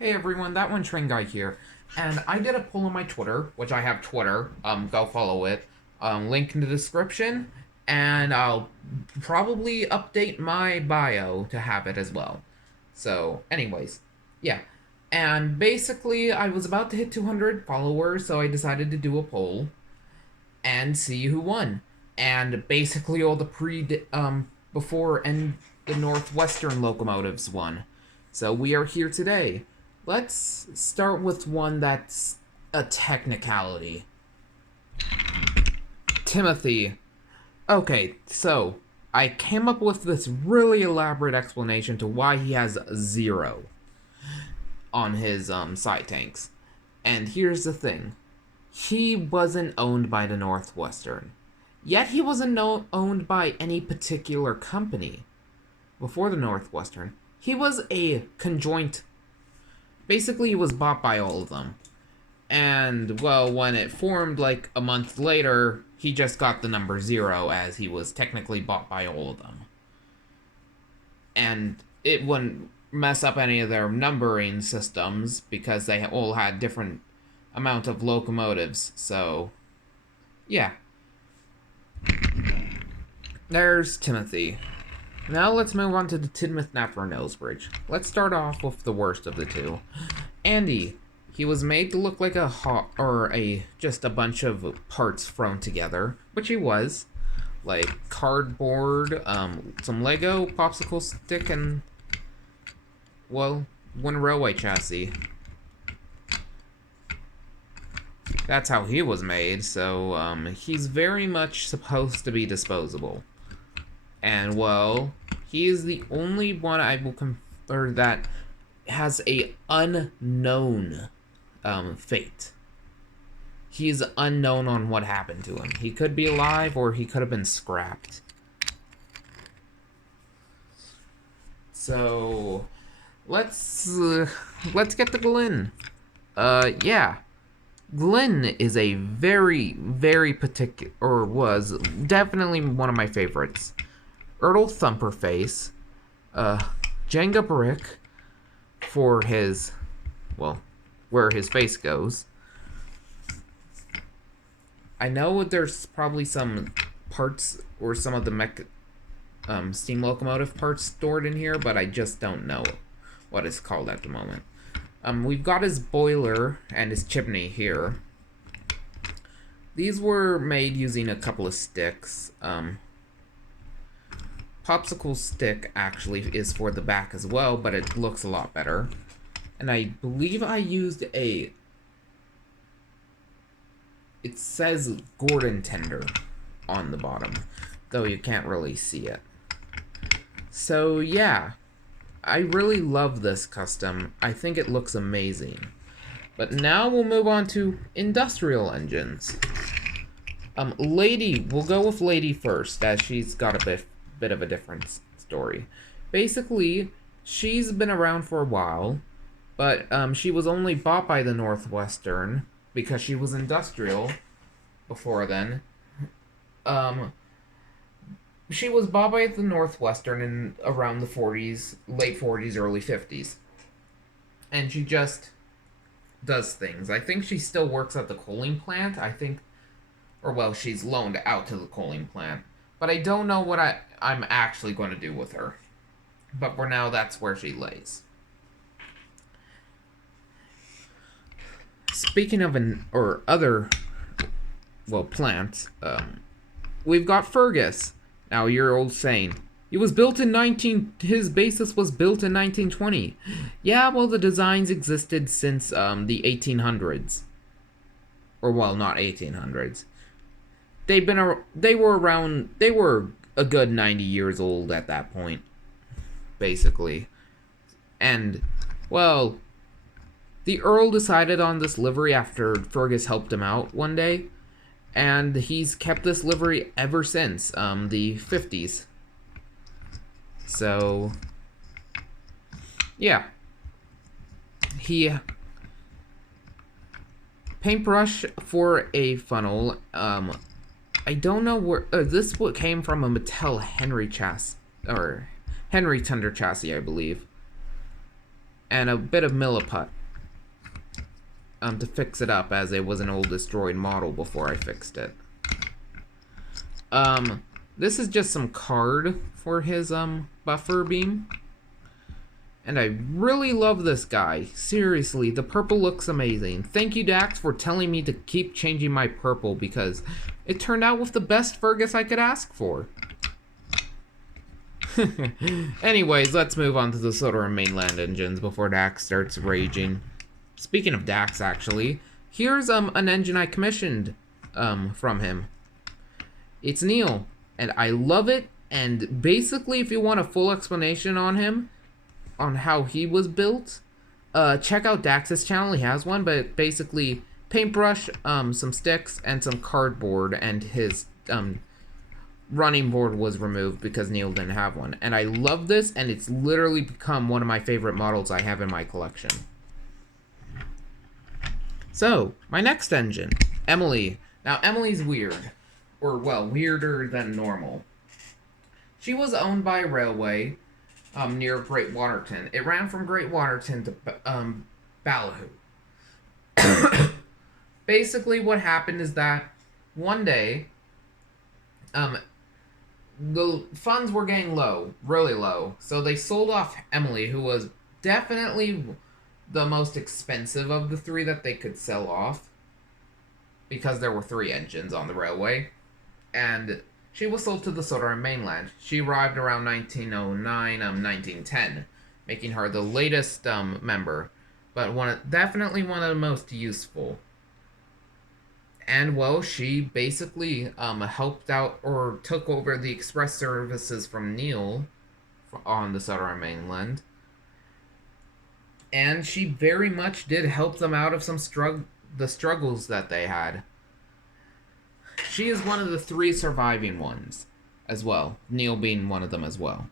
Hey everyone, that one train guy here, and I did a poll on my Twitter, which I have Twitter. Go follow it. Link in the description, and I'll probably update my bio to have it as well. So, anyways, yeah, and basically I was about to hit 200 followers, so I decided to do a poll and see who won. And basically all the before and the Northwestern locomotives won. So we are here today. Let's start with one that's a technicality. Timothy. Okay, so I came up with this really elaborate explanation to why he has 0 on his side tanks. And here's the thing. He wasn't owned by the Northwestern. Yet he wasn't owned by any particular company before the Northwestern. He was a conjoint. Basically, he was bought by all of them. And, well, when it formed like a month later, he just got the number 0 as he was technically bought by all of them. And it wouldn't mess up any of their numbering systems because they all had different amount of locomotives. So, yeah. There's Timothy. Now let's move on to the Tidmouth Napper Nose Bridge. Let's start off with the worst of the two. Andy. He was made to look like just a bunch of parts thrown together, which he was. Like cardboard, some Lego, popsicle stick, and, well, one railway chassis. That's how he was made, so, he's very much supposed to be disposable. And, well, he is the only one I will consider that has a unknown fate. He's unknown on what happened to him. He could be alive or he could have been scrapped. So let's get to Glenn. Yeah. Glenn is a very, very particular, or was definitely one of my favorites. Ertl Thumperface, Jenga Brick for his, well, where his face goes. I know there's probably some parts or some of the steam locomotive parts stored in here, but I just don't know what it's called at the moment. We've got his boiler and his chimney here. These were made using a couple of sticks. Popsicle stick actually is for the back as well, but it looks a lot better. And I believe I used it says Gordon tender on the bottom, though you can't really see it. So yeah, I really love this custom. I think it looks amazing. But now we'll move on to industrial engines. Lady, we'll go with Lady first, as she's got a bit of a different story. Basically, she's been around for a while, but she was only bought by the Northwestern because she was industrial before then. She was bought by the Northwestern in around the 40s, late 40s, early 50s. And she just does things. I think she still works at the coaling plant. She's loaned out to the coaling plant. But I don't know what I'm actually going to do with her. But for now, that's where she lays. Speaking of plants, we've got Fergus. Now, your old Xaine. His basis was built in 1920. Yeah, well, the designs existed since, the 1800s. Or, well, not 1800s. They were a good 90 years old at that point. Basically. And, well, the Earl decided on this livery after Fergus helped him out one day, and he's kept this livery ever since, the 50s. So, yeah. Paintbrush for a funnel, I don't know where, this came from a Mattel Henry chassis, or Henry Tender chassis, I believe. and a bit of milliput to fix it up, as it was an old destroyed model before I fixed it. This is just some card for his buffer beam. And I really love this guy. Seriously, the purple looks amazing. Thank you, Dax, for telling me to keep changing my purple, because it turned out with the best Fergus I could ask for. Anyways, let's move on to the Solar and Mainland engines before Dax starts raging. Speaking of Dax, actually, here's an engine I commissioned from him. It's Neil, and I love it. And basically, if you want a full explanation on him, on how he was built, check out Dax's channel. He has one, but basically paintbrush, some sticks, and some cardboard, and his running board was removed because Neil didn't have one. And I love this, and it's literally become one of my favorite models I have in my collection. So, my next engine, Emily. Now, Emily's weird, or well, weirder than normal. She was owned by a railway near Great Waterton. It ran from Great Waterton to Ballyhoo. Basically, what happened is that one day, the funds were getting low, really low, so they sold off Emily, who was definitely the most expensive of the three that they could sell off, because there were 3 engines on the railway, and she was sold to the Solar and Mainland. She arrived around 1909, 1910, making her the latest member, but definitely one of the most useful. And, well, she basically helped out, or took over the express services from Neil on the Solar and Mainland. And she very much did help them out of some the struggles that they had. She is one of the 3 surviving ones as well, Neil being one of them as well.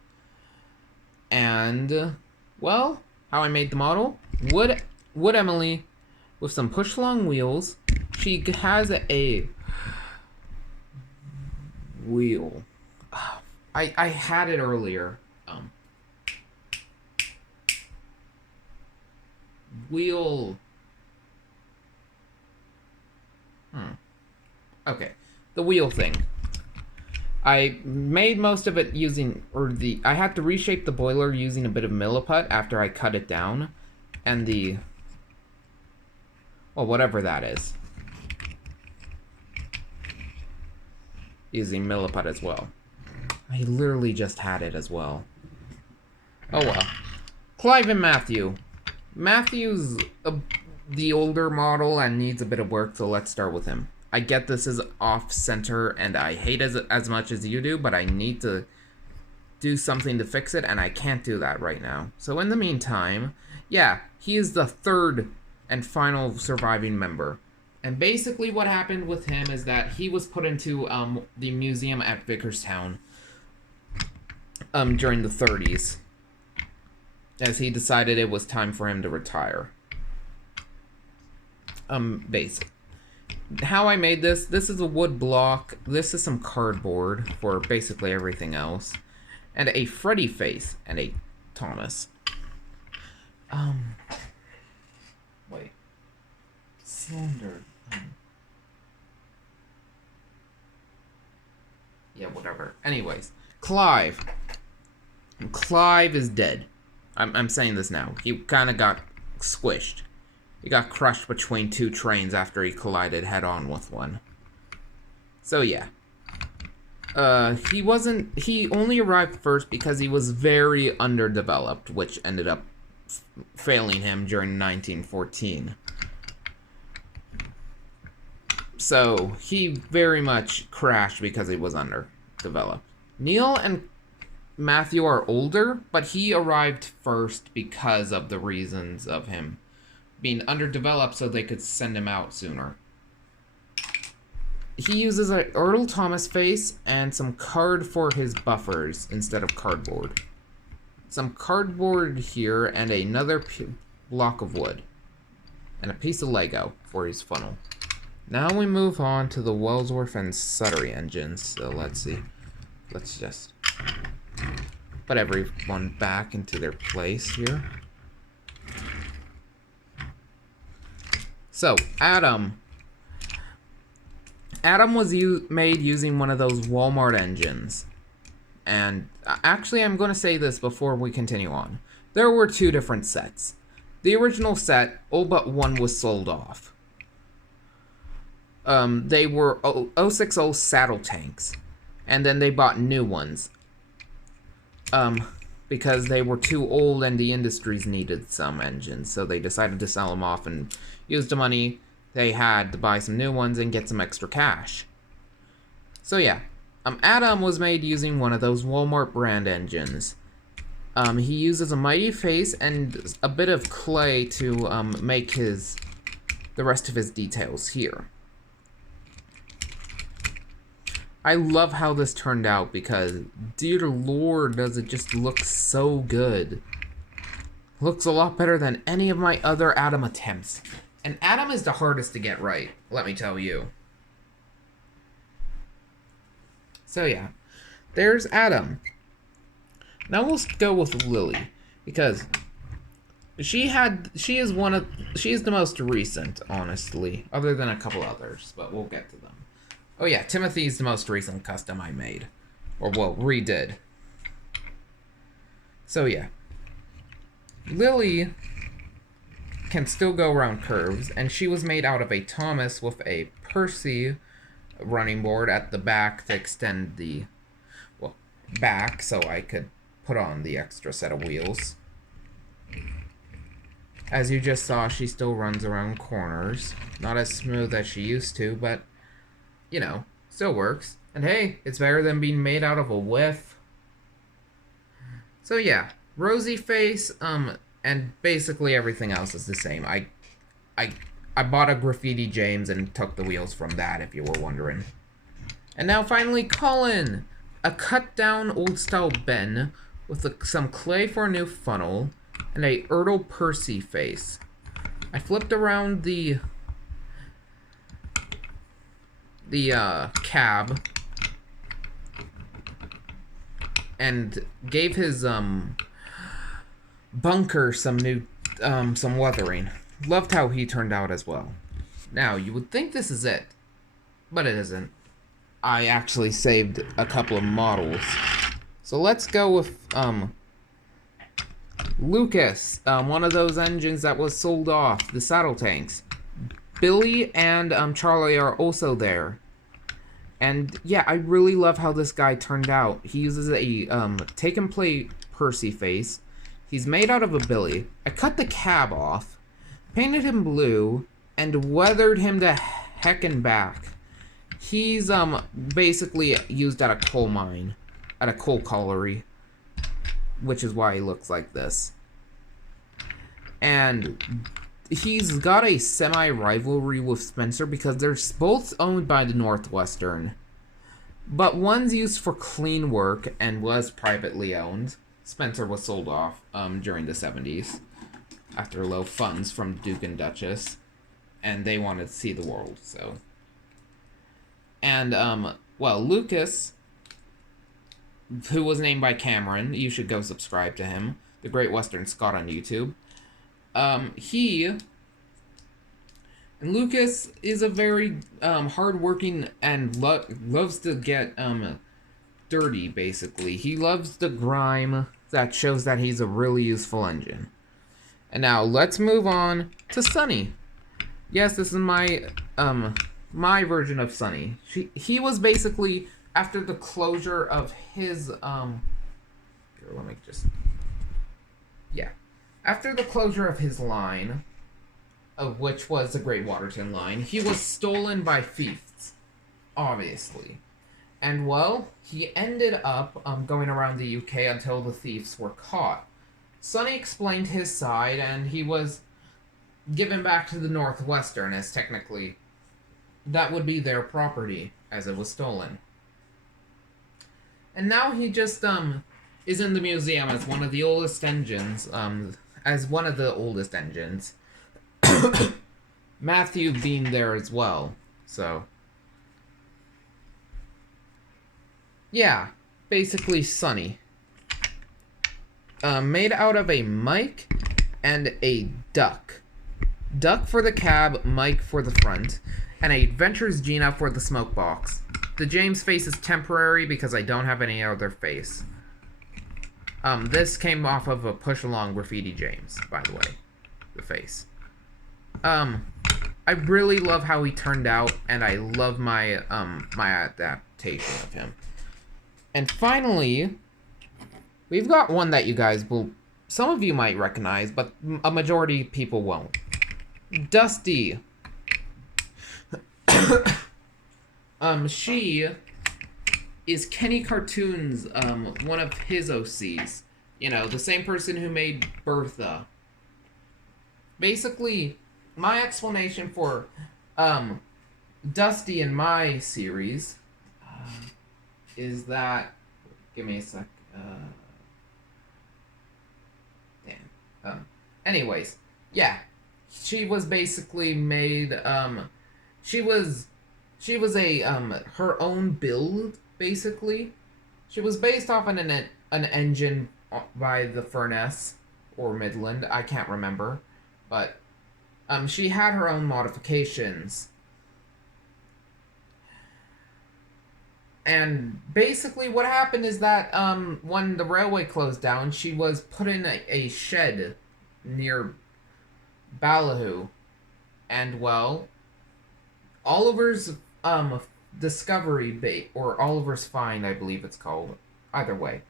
And, well, how I made the model? Wood Emily with some push-along wheels. She has a wheel. I had it earlier. Wheel. Okay, the wheel thing. I made most of it using, I had to reshape the boiler using a bit of milliput after I cut it down, and well, whatever that is, using milliput as well. I literally just had it as well. Oh well. Clive and Matthew. Matthew's the older model and needs a bit of work, so let's start with him. I get this is off-center, and I hate it as much as you do, but I need to do something to fix it, and I can't do that right now. So in the meantime, yeah, he is the 3rd and final surviving member. And basically what happened with him is that he was put into the museum at Vickerstown during the 30s, as he decided it was time for him to retire. Basic. How I made this is a wood block, this is some cardboard for basically everything else, and a Freddy face, and a Thomas. Wait. Cylinder. Yeah, whatever. Anyways, Clive. Clive is dead. I'm saying this now. He kind of got squished. He got crushed between 2 trains after he collided head-on with one. So yeah. He only arrived first because he was very underdeveloped, which ended up failing him during 1914. So he very much crashed because he was underdeveloped. Neil and Matthew are older, but he arrived first because of the reasons of him being underdeveloped, so they could send him out sooner. He uses an Earl Thomas face and some card for his buffers instead of cardboard. Some cardboard here and another block of wood. And a piece of Lego for his funnel. Now we move on to the Wellsworth and Suttery engines. So let's see. Let's just put everyone back into their place here. So, Adam was made using one of those Walmart engines. And actually, I'm going to say this before we continue on. There were 2 different sets. The original set, all but one was sold off. They were 060 saddle tanks. And then they bought new ones. Because they were too old and the industries needed some engines. So they decided to sell them off and use the money they had to buy some new ones and get some extra cash. So yeah, Adam was made using one of those Walmart brand engines. He uses a mighty face and a bit of clay to make the rest of his details here. I love how this turned out because, dear lord, does it just look so good. Looks a lot better than any of my other Adam attempts. And Adam is the hardest to get right, let me tell you. So yeah, there's Adam. Now we'll go with Lily, because she is the most recent, honestly, other than a couple others, but we'll get to them. Oh yeah, Timothy's the most recent custom I made, or well, redid. So yeah, Lily can still go around curves, and she was made out of a Thomas with a Percy running board at the back to extend the back so I could put on the extra set of wheels. As you just saw, she still runs around corners. Not as smooth as she used to, but, you know, still works. And hey, it's better than being made out of a whiff. So yeah, rosy face, and basically everything else is the same. I bought a Graffiti James and took the wheels from that, if you were wondering. And now finally, Colin! A cut-down old-style Ben with some clay for a new funnel and a Ertl Percy face. I flipped around the cab and gave his bunker some new some weathering. Loved how he turned out as well. Now, you would think this is it, but it isn't. I actually saved a couple of models. So let's go with Lucas, one of those engines that was sold off, the saddle tanks. Billy and Charlie are also there. And yeah, I really love how this guy turned out. He uses a take and play Percy face. He's made out of a Billy. I cut the cab off, painted him blue, and weathered him to heck and back. He's basically used at a coal mine, at a coal colliery, which is why he looks like this. And he's got a semi-rivalry with Spencer because they're both owned by the Northwestern. But one's used for clean work and was privately owned. Spencer was sold off during the 70s after low funds from Duke and Duchess. And they wanted to see the world, so... And, well, Lucas, who was named by Cameron, you should go subscribe to him, the Great Western Scot on YouTube. And Lucas is a very, hardworking and loves to get, dirty, basically. He loves the grime that shows that he's a really useful engine. And now, let's move on to Sunny. Yes, this is my version of Sunny. He was basically, after the closure of his, after the closure of his line, of which was the Great Waterton line, he was stolen by thieves, obviously. And, well, he ended up going around the UK until the thieves were caught. Sunny explained his side, and he was given back to the Northwestern, as technically that would be their property, as it was stolen. And now he just is in the museum as one of the oldest engines, Matthew being there as well, so... Yeah, basically Sunny. Made out of a mic and a duck. Duck for the cab, Mike for the front, and a Ventures Gina for the smoke box. The James face is temporary because I don't have any other face. This came off of a push along graffiti James, by the way. The face. I really love how he turned out, and I love my my adaptation of him. And finally, we've got one that you guys will, some of you might recognize, but a majority of people won't. Dusty. She is Kenny Cartoons, one of his OCs. You know, the same person who made Bertha. Basically, my explanation for Dusty in my series is that, give me a sec. Anyways, yeah, she was basically made. She was a her own build basically. She was based off an engine by the Furness or Midland, I can't remember, but she had her own modifications. And basically what happened is that when the railway closed down, she was put in a shed near Ballyhoo. And, well, Oliver's discovery bait, or Oliver's find, I believe it's called, either way,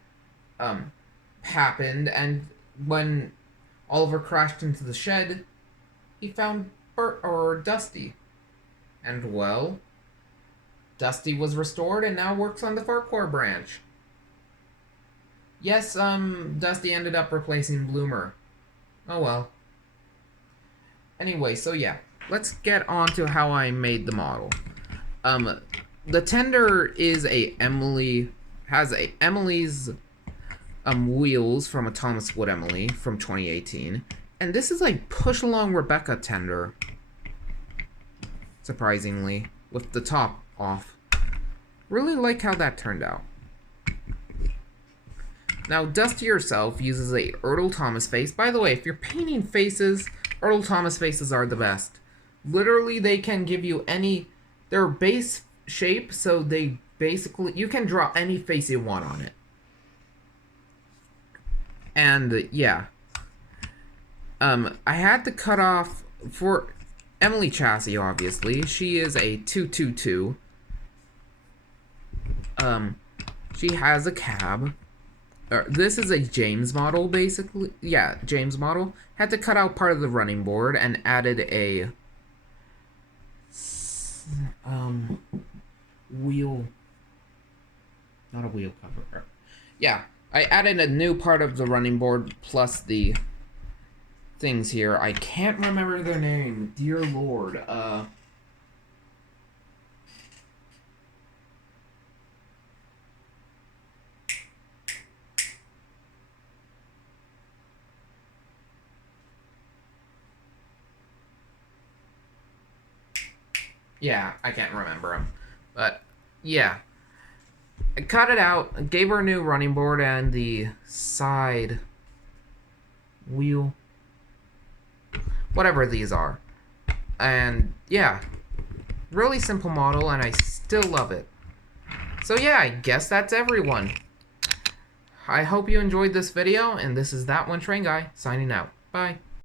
happened, and when Oliver crashed into the shed, he found Dusty. And, well, Dusty was restored and now works on the Farquhar branch. Yes, Dusty ended up replacing Bloomer. Oh well. Anyway, so yeah, let's get on to how I made the model. The tender is has Emily's wheels from a Thomas Wood Emily from 2018. And this is a push along Rebecca tender. Surprisingly, with the top off. Really like how that turned out. Now, Dusty herself uses a Earl Thomas face. By the way, if you're painting faces, Earl Thomas faces are the best. Literally, they can give you their base shape, so they basically, you can draw any face you want on it. And, yeah. I had to cut off, for Emily Chassis, obviously, she is a 222. She has a cab. This is a James model, basically. Yeah, James model. Had to cut out part of the running board and added a wheel. Not a wheel cover. Yeah, I added a new part of the running board plus the things here. I can't remember their name. Dear Lord. Yeah, I can't remember them. But, yeah. I cut it out, gave her a new running board and the side wheel. Whatever these are. And, yeah. Really simple model, and I still love it. So, yeah, I guess that's everyone. I hope you enjoyed this video, and this is That One Train Guy, signing out. Bye.